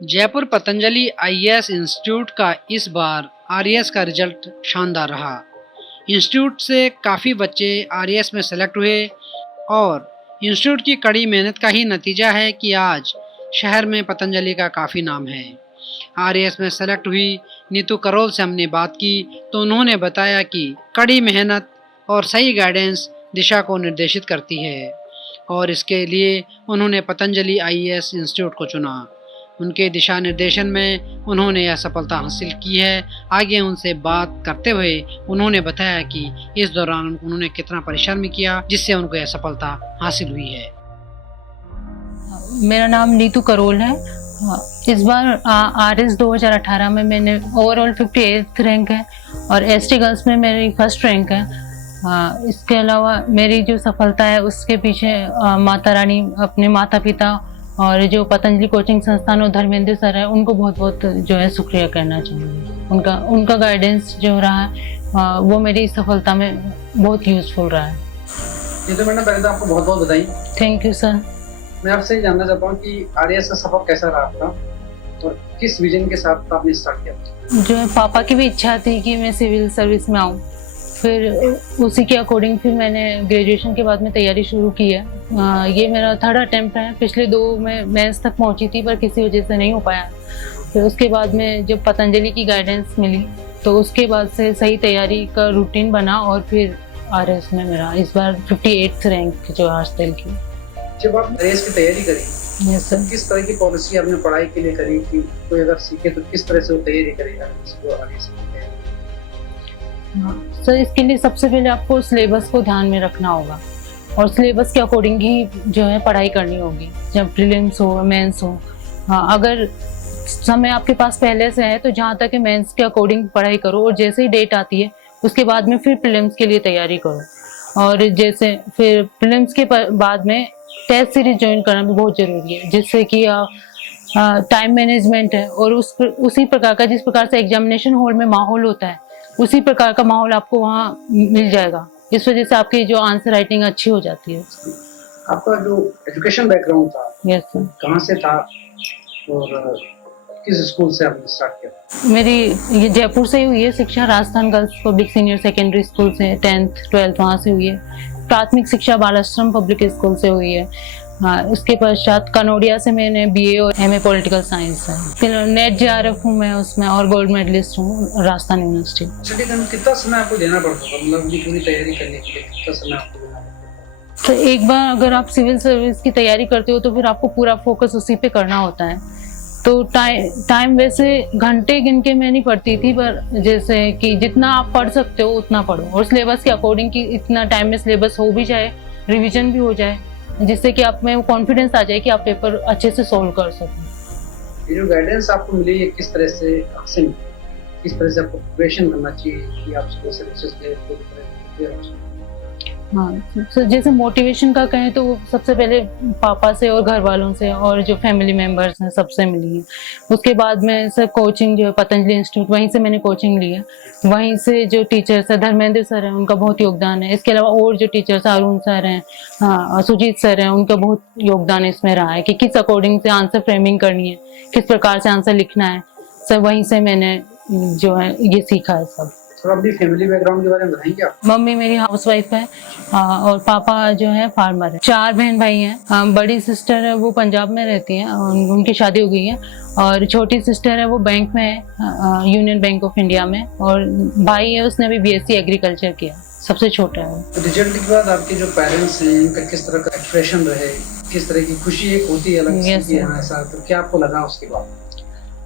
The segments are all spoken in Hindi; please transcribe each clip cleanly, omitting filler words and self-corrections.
जयपुर पतंजलि आईएएस इंस्टीट्यूट का इस बार आरएएस का रिजल्ट शानदार रहा। इंस्टीट्यूट से काफ़ी बच्चे आरएएस में सेलेक्ट हुए और इंस्टीट्यूट की कड़ी मेहनत का ही नतीजा है कि आज शहर में पतंजलि का काफ़ी नाम है। आरएएस में सेलेक्ट हुई नीतू करोल से हमने बात की तो उन्होंने बताया कि कड़ी मेहनत और सही गाइडेंस दिशा को निर्देशित करती है और इसके लिए उन्होंने पतंजलि आईएएस इंस्टीट्यूट को चुना। उनके दिशा निर्देशन में उन्होंने यह सफलता हासिल की है। आगे उनसे बात करते हुए उन्होंने बताया कि इस दौरान उन्होंने कितना परिश्रम किया जिससे उनको यह सफलता हासिल हुई है। मेरा नाम नीतू करोल है। इस बार आरएस 2018 में मैंने ओवरऑल 58th रैंक है और एसटी गर्ल्स में मेरी फर्स्ट रैंक है। इसके अलावा मेरी जो सफलता है उसके पीछे माता रानी, अपने माता पिता और जो पतंजलि कोचिंग संस्थान और धर्मेंद्र सर है उनको बहुत बहुत जो है शुक्रिया करना चाहिए। उनका गाइडेंस जो रहा है वो मेरी सफलता में बहुत यूजफुल रहा है। ये तो मैंने पहले तो आपको बहुत बहुत बधाई। Thank you sir. मैं आपसे ये जानना चाहता हूँ कि आरएएस का सफर कैसा रहा आपका और किस विजन के साथ आपने स्टार्ट किया? जो है पापा की भी इच्छा थी कि मैं सिविल सर्विस में आऊँ, फिर उसी के अकॉर्डिंग फिर मैंने ग्रेजुएशन के बाद में तैयारी शुरू की है। ये मेरा 3rd अटेम्प्ट है। पिछले 2 में मेंस तक पहुंची थी पर किसी वजह से नहीं हो पाया। फिर उसके बाद में जब पतंजलि की गाइडेंस मिली तो उसके बाद से सही तैयारी का रूटीन बना और फिर आरएस में मेरा इस बार 58th रैंक जो हासिल की। जब आप आरएएस की तैयारी करी यस सर। किस तरह की पॉलिसी आपने पढ़ाई के लिए करी कि कोई अगर सीखे तो किस तरह से वो तैयारी करेगा इसको आरएएस की? सर इसके लिए सबसे पहले आपको सिलेबस को ध्यान में रखना होगा और सिलेबस के अकॉर्डिंग ही जो है पढ़ाई करनी होगी, जब प्रीलिम्स हो मेंस हो। अगर समय आपके पास पहले से है तो जहाँ तक है मेंस के अकॉर्डिंग पढ़ाई करो और जैसे ही डेट आती है उसके बाद में फिर प्रीलिम्स के लिए तैयारी करो। और जैसे फिर प्रीलिम्स के बाद में टेस्ट सीरीज ज्वाइन करना भी बहुत ज़रूरी है, जिससे कि टाइम मैनेजमेंट है और उसी प्रकार का जिस प्रकार से एग्जामिनेशन हॉल में माहौल होता है उसी प्रकार का माहौल आपको वहाँ मिल जाएगा। इस वजह से आपकी जो आंसर राइटिंग अच्छी हो जाती है। आपका जो एजुकेशन बैकग्राउंड था यस सर। कहाँ से था और किस स्कूल से आपने स्टार्ट किया? मेरी ये जयपुर से ही हुई है शिक्षा। Rajasthan girls public senior secondary school से 10th 12th वहाँ से हुई है। प्राथमिक शिक्षा बालाश्रम पब्लिक स्कूल से हुई है। इसके पश्चात कनौड़िया से मैंने बीए और एमए पॉलिटिकल साइंस है। फिर नेट जेआरएफ हूँ मैं उसमें और गोल्ड मेडलिस्ट हूँ राजस्थान यूनिवर्सिटी। कितना समय आपको देना पड़ता है मतलब ये पूरी तैयारी करने के लिए? कितना समय आपको देना पड़ता है? तो एक बार अगर आप सिविल सर्विस की तैयारी करते हो तो फिर आपको पूरा फोकस उसी पे करना होता है। तो टाइम वैसे घंटे गिन के मैं नहीं पढ़ती थी, पर जैसे कि जितना आप पढ़ सकते हो उतना पढ़ो और सिलेबस के अकॉर्डिंग कि इतना टाइम में सिलेबस हो भी जाए, रिविजन भी हो जाए, जिससे कि आप में वो कॉन्फिडेंस आ जाए कि आप पेपर अच्छे से सॉल्व कर सकें। ये जो गाइडेंस आपको मिली है किस तरह से आपसे किस तरह से आपको प्रिपरेशन करना चाहिए कि आप सर्विसेज के? हाँ, तो जैसे मोटिवेशन का कहें तो सबसे पहले पापा से और घर वालों से और जो फैमिली मेंबर्स हैं सबसे मिली है। उसके बाद में सर कोचिंग जो है पतंजलि इंस्टीट्यूट, वहीं से मैंने कोचिंग ली है। वहीं से जो टीचर्स है धर्मेंद्र सर हैं उनका बहुत योगदान है। इसके अलावा और जो टीचर्स अरुण सर हैं, हाँ सुजीत सर हैं, उनका बहुत योगदान इसमें रहा है कि किस अकॉर्डिंग से आंसर फ्रेमिंग करनी है, किस प्रकार से आंसर लिखना है। सर वहीं से मैंने जो है ये सीखा है सब। थोड़ा अपनी फैमिली बैकग्राउंड के बारे में बताएंगे आप? मम्मी मेरी हाउसवाइफ है और पापा जो है फार्मर है। 4 बहन भाई हैं। बड़ी सिस्टर है वो पंजाब में रहती है, उनकी शादी हो गई है और छोटी सिस्टर है वो बैंक में है, यूनियन बैंक ऑफ इंडिया में। और भाई है उसने अभी बीएससी एग्रीकल्चर किया, सबसे छोटा है। रिजल्ट के बाद आपके जो पेरेंट्स हैं उनका किस तरह का एक्सप्रेशन रहे, किस तरह की खुशी एक होती है अलग सी ऐसा, तो क्या आपको लगा उसके बाद?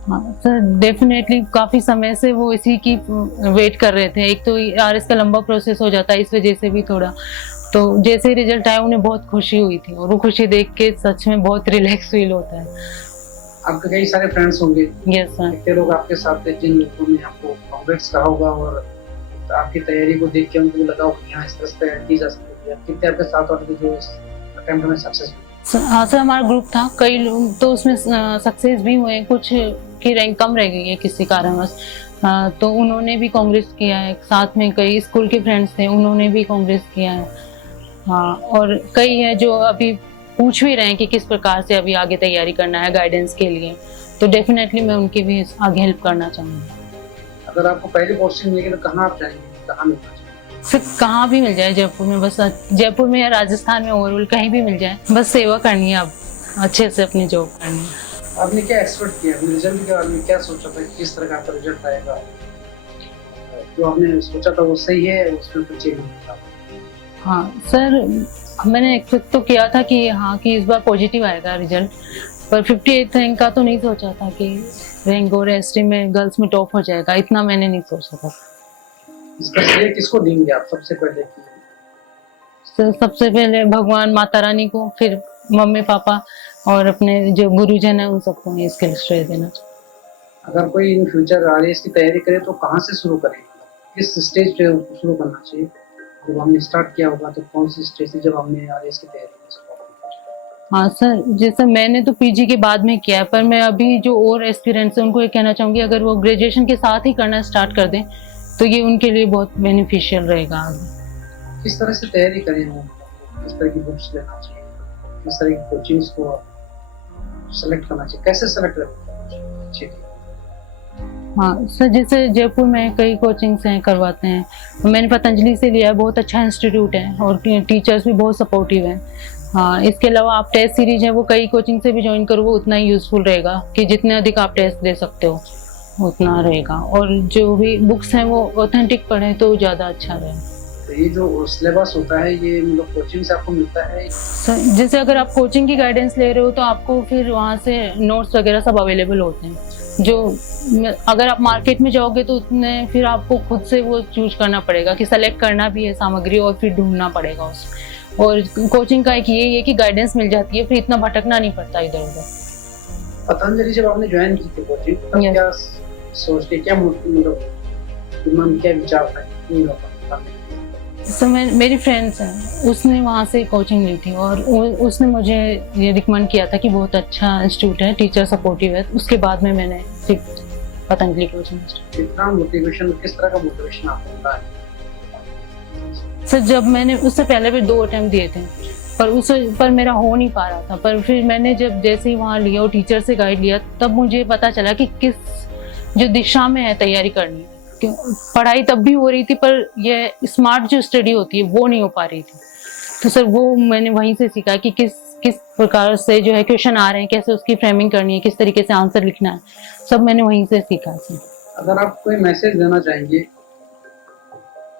हाँ सर, डेफिनेटली काफ़ी समय से वो इसी की वेट कर रहे थे। एक तो आरएस का लंबा प्रोसेस हो जाता है, इस वजह से भी थोड़ा। तो जैसे ही रिजल्ट आया उन्हें बहुत खुशी हुई थी और वो खुशी देख के सच में बहुत रिलैक्स फील होता है। आपके कई सारे फ्रेंड्स होंगे? Yes sir. कितने लोग आपके साथ थे जिन लोगों ने आपको कांग्रेट्स कहा होगा और आपकी तैयारी को देख के उनको लगा कि यहाँ इस तरह से तैयारी की जा सकती है? कितने आपके साथ वाले थे जो इस अटेम्प्ट में सक्सेस हुए? हाँ सर, हमारा ग्रुप था, कई लोग तो उसमें सक्सेस भी हुए, कुछ की रैंक कम रह गई है किसी कारणवश। तो उन्होंने भी कांग्रेस किया है। साथ में कई स्कूल के फ्रेंड्स थे, उन्होंने भी कांग्रेस किया है। हाँ, और कई है जो अभी पूछ भी रहे हैं कि किस प्रकार से अभी आगे तैयारी करना है गाइडेंस के लिए। तो डेफिनेटली मैं उनकी भी आगे हेल्प करना चाहूँगी। अगर आपको पहली पोस्टिंग मिलेगी तो कहाँ आप जाएंगे, कहाँ मिलना चाहिए? सिर्फ कहाँ भी मिल जाए जयपुर में, बस जयपुर में या राजस्थान में ओवरऑल कहीं भी मिल जाए, बस सेवा करनी है, अब अच्छे से अपनी जॉब करनी है। आपने क्या एक्सपेक्ट किया रिजल्ट के बारे में, क्या सोचा था किस तरह का आपका रिजल्ट आएगा? जो आपने सोचा था वो सही है, उसमें कुछ चेंज नहीं था? हाँ सर, मैंने एक्सपेक्ट तो किया था कि हाँ कि इस बार पॉजिटिव आएगा रिजल्ट, पर 58 रैंक का तो नहीं सोचा था कि रैंक और एसटी में गर्ल्स में टॉप हो जाएगा, इतना मैंने नहीं सोचा था। इसका श्रेय किसको देंगे आप सबसे पहले? सर सबसे पहले भगवान माता रानी को, फिर मम्मी पापा और अपने जो गुरुजन है उन सबको मैं इसके लिए श्रेय देना चाहूँ। अगर कोई इन फ्यूचर आरएएस की तैयारी करे तो कहाँ से शुरू करें, किस स्टेज पे उसको शुरू करना चाहिए? जब हमने स्टार्ट किया होगा तो कौन सी स्टेज से जब हमने आरएएस की तैयारी की? हाँ सर, जैसे मैंने तो पीजी के बाद में किया है, पर मैं अभी जो और एस्पिरेंट्स हैं उनको ये कहना चाहूँगी, अगर वो ग्रेजुएशन के साथ ही करना स्टार्ट कर दें तो ये उनके लिए बहुत बेनिफिशियल रहेगा आगे। किस तरह से तैयारी करें वो, किस तरह की बुक्स लेना चाहिए, किस तरह की कोचिंग्स को सेलेक्ट करना चाहिए, कैसे सेलेक्ट करना चाहिए? हाँ सर, जैसे जयपुर में कई कोचिंग्स हैं करवाते हैं, मैंने पतंजलि से लिया है, बहुत अच्छा इंस्टीट्यूट है और टीचर्स भी बहुत सपोर्टिव हैं। हाँ, इसके अलावा आप टेस्ट सीरीज है वो कई कोचिंग से भी ज्वाइन करो, वो उतना ही यूजफुल रहेगा कि जितने अधिक आप टेस्ट दे सकते हो उतना रहेगा, और जो भी बुक्स हैं वो ऑथेंटिक पढ़ें तो ज़्यादा अच्छा रहेगा। तो ये जो सिलेबस होता है ये मतलब कोचिंग से आपको मिलता है? जैसे अगर आप कोचिंग की गाइडेंस ले रहे हो तो आपको फिर वहाँ से नोट्स वगैरह सब अवेलेबल होते हैं, जो अगर आप मार्केट में जाओगे तो उतने फिर आपको खुद से वो चूज करना पड़ेगा कि सेलेक्ट करना भी है सामग्री और फिर ढूंढना पड़ेगा उसमें। और कोचिंग का एक ये कि गाइडेंस मिल जाती है, फिर इतना भटकना नहीं पड़ता इधर उधर। पतंजलि जब आपने ज्वाइन की थी कोचिंग तब क्या सोच के, क्या मतलब मन, क्या विचार था? सो मेरी फ्रेंड्स हैं, उसने वहाँ से कोचिंग ली थी और उसने मुझे ये रिकमेंड किया था कि बहुत अच्छा इंस्टीट्यूट है, टीचर सपोर्टिव है, उसके बाद में मैंने फिर पतंजलि कोचिंग। कितना मोटिवेशन, किस तरह का मोटिवेशन आपको मिला है? सर जब मैंने उससे पहले भी 2 अटेम्प्ट दिए थे पर मेरा हो नहीं पा रहा था, पर फिर मैंने जब जैसे ही वहाँ लिया और टीचर से गाइड लिया तब मुझे पता चला कि किस जो दिशा में है तैयारी करनी है। पढ़ाई तब भी हो रही थी पर ये स्मार्ट जो स्टडी होती है वो नहीं हो पा रही थी, तो सर वो मैंने वहीं से सीखा कि किस प्रकार से जो है क्वेश्चन आ रहे हैं, कैसे उसकी फ्रेमिंग करनी है, किस तरीके से आंसर लिखना है, सब मैंने वहीं से सीखा सर। अगर आप कोई मैसेज देना चाहेंगे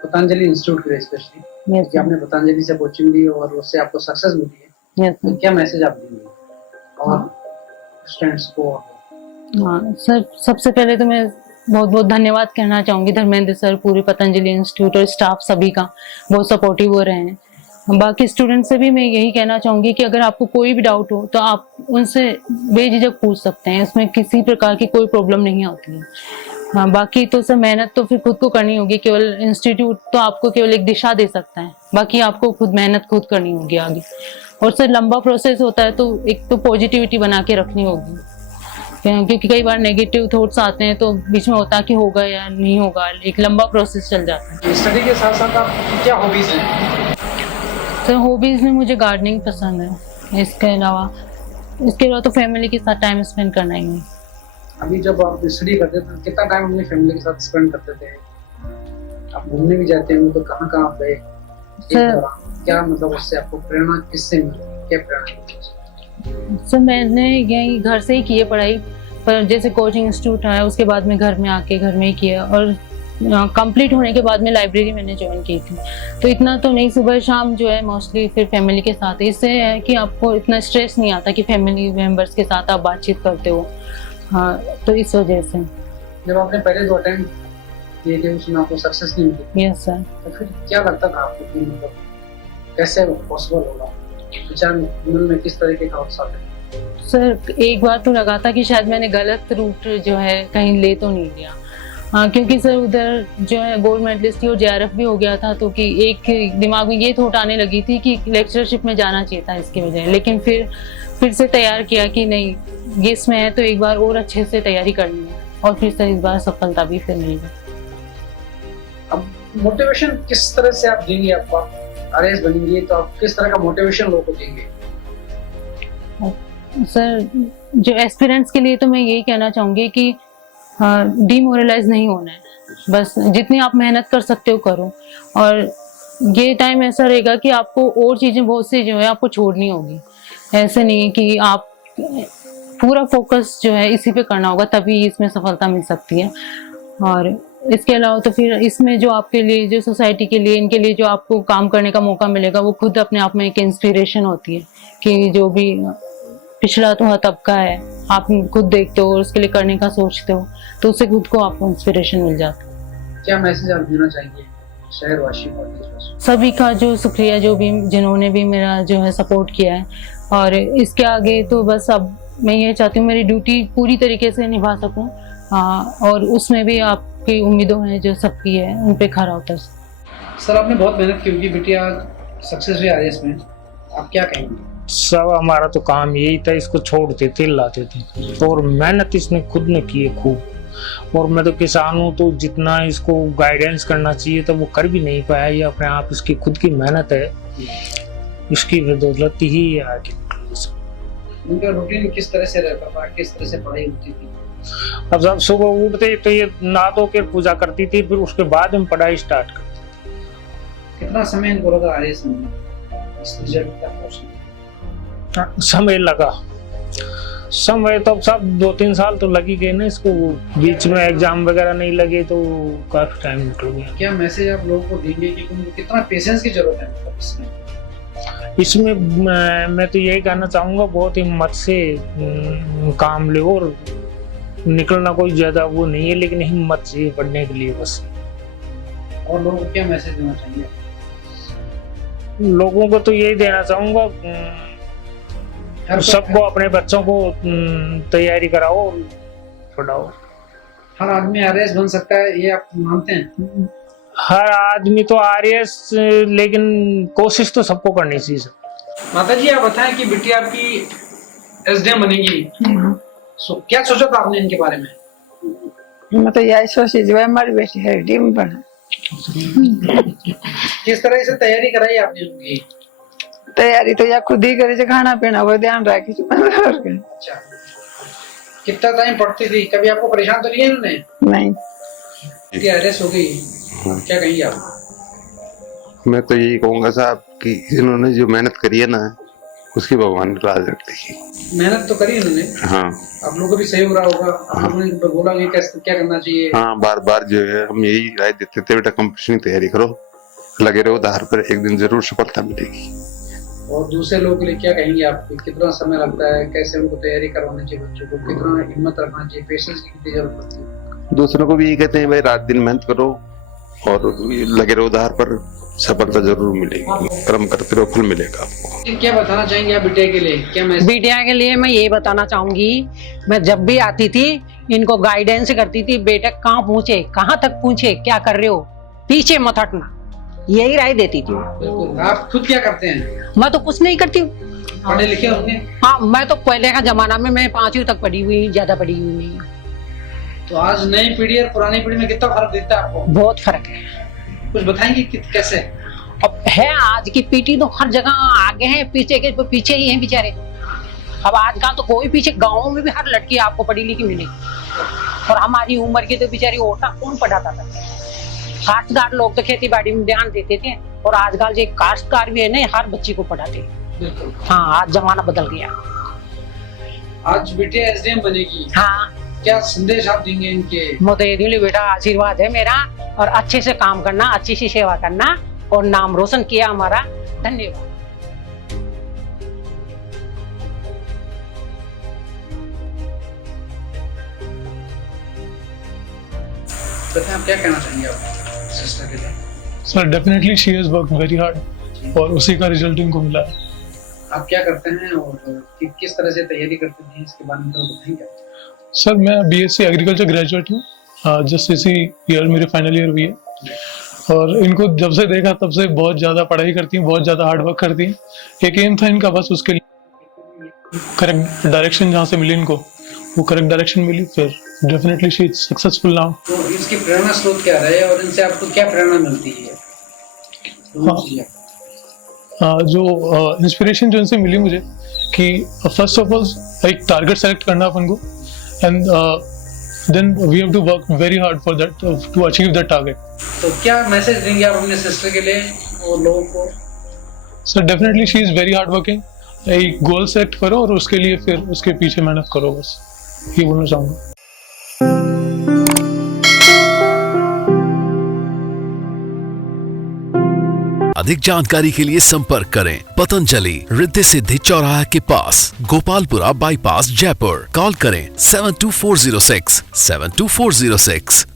पतंजलि इंस्टीट्यूट के लिए स्पेशली, कि आपने पतंजलि से कोचिंग ली और उससे आपको सक्सेस मिली है, तो क्या मैसेज आप देंगे और स्टूडेंट्स को? हाँ सर, सबसे पहले तो मैं बहुत बहुत धन्यवाद कहना चाहूँगी धर्मेंद्र सर, पूरे पतंजलि इंस्टीट्यूट और स्टाफ सभी का, बहुत सपोर्टिव हो रहे हैं। बाकी स्टूडेंट से भी मैं यही कहना चाहूँगी कि अगर आपको कोई भी डाउट हो तो आप उनसे बेझिझक पूछ सकते हैं, इसमें किसी प्रकार की कोई प्रॉब्लम नहीं होती है। हाँ, बाकी तो सर मेहनत तो फिर खुद को करनी होगी, केवल इंस्टीट्यूट तो आपको केवल एक दिशा दे सकता है, बाकी आपको खुद मेहनत खुद करनी होगी आगे। और सर लंबा प्रोसेस होता है तो एक तो पॉजिटिविटी बना के रखनी होगी, क्योंकि कई बार नेगेटिव थॉट्स आते हैं तो बीच में होता है कि होगा या नहीं होगा, एक लंबा प्रोसेस चल जाता है। स्टडी के साथ साथ आपकी क्या हॉबीज हैं? सर हॉबीज में मुझे गार्डनिंग पसंद है, इसके अलावा तो फैमिली के साथ टाइम स्पेंड करना ही है। अभी जब आप स्टडी करते थे कितना टाइम अपनी फैमिली के साथ स्पेंड करते थे? आप घूमने भी जाते हैं तो कहाँ कहाँ आप गए? क्या मतलब उससे आपको प्रेरणा किससे मिली, क्या प्रेरणा मिली? सर मैंने यही घर से ही की है पढ़ाई, पर जैसे कोचिंग इंस्टीट्यूट है उसके बाद में घर में ही किया, और कंप्लीट होने के बाद में लाइब्रेरी मैंने ज्वाइन की थी, तो इतना तो नहीं, सुबह शाम जो है मोस्टली फिर फैमिली के साथ। इससे है कि आपको इतना स्ट्रेस नहीं आता कि फैमिली मेंबर्स के साथ आप बातचीत करते हो। हाँ, तो इस वजह से। जब आपने पहले 2 अटेम्प्ट दिए थे उसमें आपको सक्सेस नहीं मिली? Yes sir. तो फिर क्या लगता था आपको कि मतलब कैसे पॉसिबल होगा? विचार मन में किस तरीके का उत्साह था? सर एक बार तो लगा था कि शायद मैंने गलत रूट जो है कहीं ले तो नहीं लिया। हाँ, क्योंकि सर उधर जो है गोल्ड मेडलिस्ट थी और JRF भी हो गया था, तो कि एक दिमाग में ये थॉट आने लगी थी कि लेक्चरशिप में जाना चाहिए था इसके बजाय, लेकिन फिर से तैयार किया कि नहीं, ये इसमें है तो एक बार और अच्छे से तैयारी करनी है, और फिर से इस बार सफलता भी फिर मिली। अब मोटिवेशन किस तरह से आप देंगे? आप आरएएस बनेंगे तो आप किस तरह का मोटिवेशन लोगों को देंगे? सर जो एस्पिरेंट्स के लिए तो मैं यही कहना चाहूँगी कि डिमोरलाइज नहीं होना है, बस जितनी आप मेहनत कर सकते हो करो। और ये टाइम ऐसा रहेगा कि आपको और चीज़ें बहुत सी जो है आपको छोड़नी होगी। ऐसे नहीं कि आप पूरा फोकस जो है इसी पे करना होगा, तभी इसमें सफलता मिल सकती है। और इसके अलावा तो फिर इसमें जो आपके लिए, जो सोसाइटी के लिए, इनके लिए जो आपको काम करने का मौका मिलेगा, वो खुद अपने आप में एक इंस्पिरेशन होती है कि जो भी पिछड़ा हुआ तबका है आप खुद देखते हो और उसके लिए करने का सोचते हो, तो उससे खुद को आपको इंस्पिरेशन मिल जाता है। क्या मैसेज आप देना चाहेंगे शहरवासी और देशवासियों? सभी का जो शुक्रिया, जो भी जिन्होंने भी मेरा जो है सपोर्ट किया है। और इसके आगे तो बस अब मैं ये चाहती हूँ मेरी ड्यूटी पूरी तरीके से निभा सकूँ, और उसमें भी आपकी उम्मीदों हैं जो सबकी है उन पे खरा उतर। सर आपने बहुत मेहनत की होगी, बिटिया सक्सेस हुई आरएएस में, आप क्या कहेंगे? सब हमारा तो काम यही था, इसको छोड़ते थे लाते थे, और मेहनत इसने खुद ने की है खूब। और मैं तो किसान हूँ, तो जितना इसको गाइडेंस करना चाहिए तो वो कर भी नहीं पाया। ये अपने आप इसकी खुद की मेहनत है, इसकी बदौलत ही आगे। उनका रूटीन किस तरह से रहता था, किस तरह से पढ़ाई होती थी? अब जब सुबह उठते तो ये नहा धो के पूजा करती थी, फिर उसके बाद हम पढ़ाई स्टार्ट करते। कितना समय इनको लगा आरएएस में इस रिजल्ट तक पहुंचने? समय लगा, समय तो सब 2-3 साल तो लगी गए ना इसको। बीच में एग्जाम वगैरह नहीं लगे तो काफी टाइम निकल गया। क्या मैसेज आप लोगों को देंगे कि उनको कितना पेशेंस की जरूरत है मतलब इसमें मैं तो यही कहना चाहूंगा, बहुत हिम्मत से काम ले, और निकलना कोई ज्यादा वो नहीं है, लेकिन हिम्मत से पढ़ने के लिए बस। और लोगों को क्या मैसेज देना चाहिए? लोगों को तो यही देना चाहूंगा, सबको अपने बच्चों को तैयारी कराओ, पढ़ाओ। हर आदमी आरएएस बन सकता है, ये आप मानते हैं? हर आदमी तो आरएएस, लेकिन कोशिश तो सबको करनी चाहिए। माता जी आप बताएं कि बिटिया आपकी एसडीएम बनेगी, क्या सोचा था आपने इनके बारे में? मैं तो यही सोची जो हमारी बेटी है एसडीएम बना। किस तरह से तैयारी कराई आपने उनकी? तैयारी तो या खुद ही करे, खाना पीना वो ध्यान रखी। अच्छा, कितना टाइम पढ़ती थी? कभी आपको परेशान तो नहीं है इन्होंने? नहीं। आरएएस हो गई, क्या कहेंगे आप? मैं तो यही कहूंगा साहब कि इन्होंने जो मेहनत करी है ना, उसकी भगवान राज रखेगी। मेहनत तो करी इन्होंने। हाँ, आप लोगों को भी सही हो रहा होगा। आप लोगों ने बोला कि क्या करना चाहिए? हाँ, बार बार जो है हम यही राय देते थे, बेटा कंपटीशन की तैयारी करो, लगे रहो आधार पर, एक दिन जरूर सफलता मिलेगी। और दूसरे लोगों के लिए क्या कहेंगे आप? कितना समय लगता है, कैसे उनको तैयारी करवानी चाहिए बच्चों को, कितना हिम्मत रखना चाहिए, पेशेंस की कितनी जरूरत पड़ती है? दूसरों को भी यही कहते हैं भाई रात दिन मेहनत करो और लगे रहो आधार पर, सफलता जरूर मिलेगी। कर्म करते रहो, फल मिलेगा आपको। क्या बताना चाहेंगे आप बिटिया के लिए? क्या मैसेज? बिटिया के लिए मैं ये बताना चाहूंगी, मैं जब भी आती थी इनको गाइडेंस करती थी, बेटा कहाँ पहुँचे, कहाँ तक पहुँचे, क्या कर रहे हो, पीछे मत हटना, यही राय देती थी। बिल्कुल। आप खुद क्या करते हैं? मैं तो कुछ नहीं करती हूँ। पढ़े लिखे होंगे? हाँ, मैं तो पहले का जमाना में मैं 5वीं तक पढ़ी हुई, ज्यादा पढ़ी हुई नहीं। तो आज नई पीढ़ी और पुरानी पीढ़ी में कितना फर्क दिखता है आपको? बहुत फर्क है। कुछ बताएंगे कैसे? अब है, आज की पीढ़ी तो हर जगह आगे है, पीछे के पीछे ही है बेचारे। अब आजकल तो कोई पीछे, गाँव में भी हर लड़की आपको पढ़ी लिखी मिलेगी। और हमारी उम्र की तो बेचारी औरता कौन पढ़ाता था? काश्तकार लोग तो खेती बाड़ी में ध्यान देते थे, और आजकल जो काश्तकार भी है ना, हर बच्ची को पढ़ाते हैं। बिल्कुल। हाँ, आज जमाना बदल गया। आज बिटिया एसडीएम बनेगी। हाँ, क्या संदेश आप देंगे इनके? मोदी बेटा आशीर्वाद है मेरा, और अच्छे से काम करना, अच्छी सी सेवा करना, और नाम रोशन किया हमारा। धन्यवाद। आप क्या कहना चाहेंगे आप सिस्टर के लिए? Sir definitely she has worked very hard, और उसी का रिजल्ट इनको मिला है। आप क्या करते हैं और किस तरह से तैयारी करते हैं, इसके बारे में थोड़ा बताएंगे? सर मैं बीएससी एग्रीकल्चर ग्रेजुएट हूँ, जस्ट इसी ईयर मेरे फाइनल ईयर हुई है। और इनको जब से देखा तब से बहुत ज़्यादा पढ़ाई करती हैं, बहुत ज़्यादा हार्ड वर्क करती हैं। एक एम था इनका, बस उसके लिए करेक्ट डायरेक्शन जहाँ से मिली इनको, वो करेक्ट डायरेक्शन मिली, फिर definitely she is successful now. तो इसकी प्रेरणा स्रोत क्या रहे और इनसे आपको क्या प्रेरणा मिलती है? हाँ, जो इंस्पिरेशन जो इनसे मिली मुझे कि फर्स्ट ऑफ ऑल एक टारगेट सेलेक्ट करना अपन को, and then we have to work very hard for that to achieve that target. तो क्या मैसेज देंगे आप अपने सिस्टर के लिए और लोगों को? Sir definitely she is very hard working. एक गोल सेट करो और उसके लिए फिर उसके पीछे मेहनत करो, बस ये बोलना चाहूँगा। अधिक जानकारी के लिए संपर्क करें पतंजलि, रिद्धि सिद्धि चौराहा के पास, गोपालपुरा बाईपास, जयपुर। कॉल करें 72406 72406।